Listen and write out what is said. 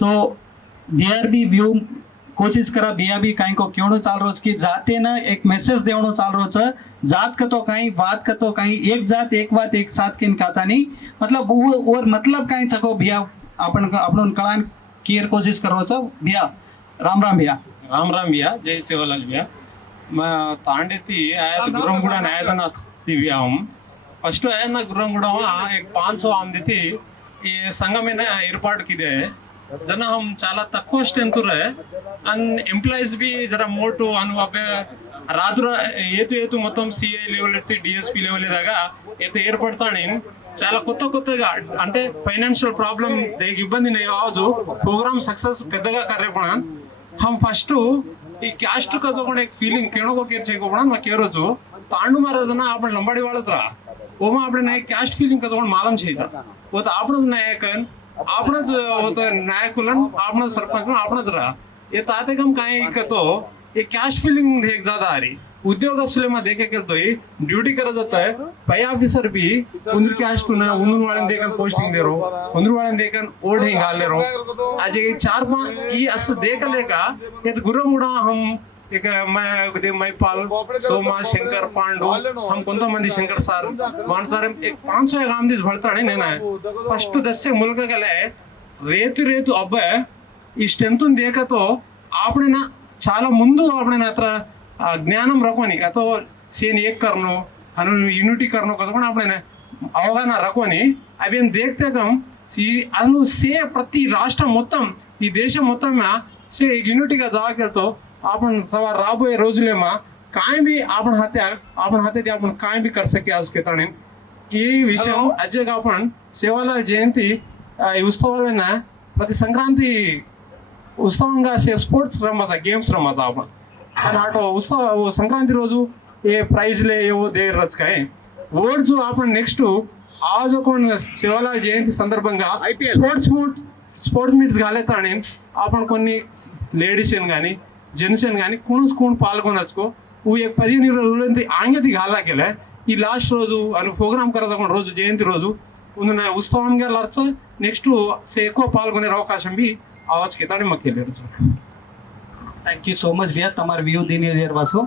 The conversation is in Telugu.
सो बिहार भी व्यू कोशिश करा बिया भी कहीं को क्यों चाल रोज की जाते ना एक मैसेज देवनो चाल रोज जात का तो कहीं बात का तो कहीं एक जात एक बात एक साथ किन काचा नहीं मतलब वो और मतलब कहीं सको भैया अपन अपन कलान कियर कोशिश करो छ भैया राम राम भैया राम राम भैया जय सेवालाल भैया मैं तांडेती आया तो गुरमगुड़ा आया ना भैया हम फर्स्ट आया ना गुरमगुड़ा एक 500 आमदी थी ये సంఘమైన ఏర్పాటుకిదే జన हम చాలా తక్కువ స్ట్రెంత్ రే అండ్ ఎంప్లాయీస్ బి జర మోటు అను అబ్బే రాత్ర ఏతు మొత్తం సిఐ లెవెల్ ఎత్తి డిఎస్పి లెవెల్ దాకా ఏత ఏర్పడతాని చాలా కొత్తగా అంటే ఫైనాన్షియల్ ప్రాబ్లం ఇబ్బంది కావచ్చు ప్రోగ్రామ్ సక్సెస్ పెద్దగా కర్రేపణ हम फर्स्ट ಈ ಕ್ಯಾಸ್ಟ್ का जो एक फीलिंग केणो को केर छे को पण मा केरो जो तांडू महाराज ना आपण लंबाडी वाळतरा ओमा આપણે नाही कास्ट फीलिंग का जो मालम छेचा वो तो आपणच नायकन आपणच होतो नायकुलन आपणच सरपंच आपणच रा ये ताते कम काय इकतो ये कास्ट फीलिंग एक ज्यादा आ रही उद्योगస్తులే మా देखे केलतो ड्यूटी करत जाता है पै ऑफिसर भी उंदर कास्ट ना उंदर वाळन देखन पोस्टिंग देरो उंदर वाळन देखन ओढ ही घालेरो आज ये 4-5 ई असं देखले का ये गुरमुडा हम एक मैं मैपाल सोमा शंकर पांडू हम कोणता मंदी शंकर सर वाण सर एक 500 काम दिस भरताने नेना फर्स्ट 10 से मुल्क गेले రేతు అబ్బాయి ఈ స్ట్రెంత్ దేకతో આપણે ना చాలా ముందు આપણે ना अत्र ज्ञानम रखोनी तो सेन एक करनो अनु यूनिटी करनो कसं पण આપણે అవగాహన రకోని అవి देखते कम అను సే ప్రతి రాష్ట్ర మొత్తం ఈ దేశం మొత్తం से यूनिटी का जावा केलतो आपण सवार राबोये रोजुलेमा काय भी आपण हाते ते आपण काय भी कर सके आज के ताणे ఈ విషయం అజయ్ आपण సేవాలాల్ జయంతి ఈ ఉత్సవాలైన ప్రతి సంక్రాంతి ఉత్సవంగా స్పోర్ట్స్ రమ్మचा गेम्स रमाचा आपण आणि आठो उत्सव संक्रांती रोजू हे प्राइजले येवो देरच काय वर्ड जो आपण नेक्स्ट आज कोण शिवलाल जयंती సందర్భంగా స్పోర్ట్స్ మీట్స్ घालेताने आपण कोणी लेडीज गानी जेंट्स गानी कोण पाल्गొనొచ్చుకో वो एक 15 రోజులంది ఆంగతి घाला केलाय ఈ లాస్ట్ రోజు అని ప్రోగ్రామ్ करत आपण రోజు జయంతి రోజు ఉన్న ఉత్సవంగా లర్చ నెక్స్ట్ ఎక్కువ పాల్గొనే అవకాశం బి आवाज घेताने मग केले थैंक यू सो मच भैया तमार व्यू देने देर वासो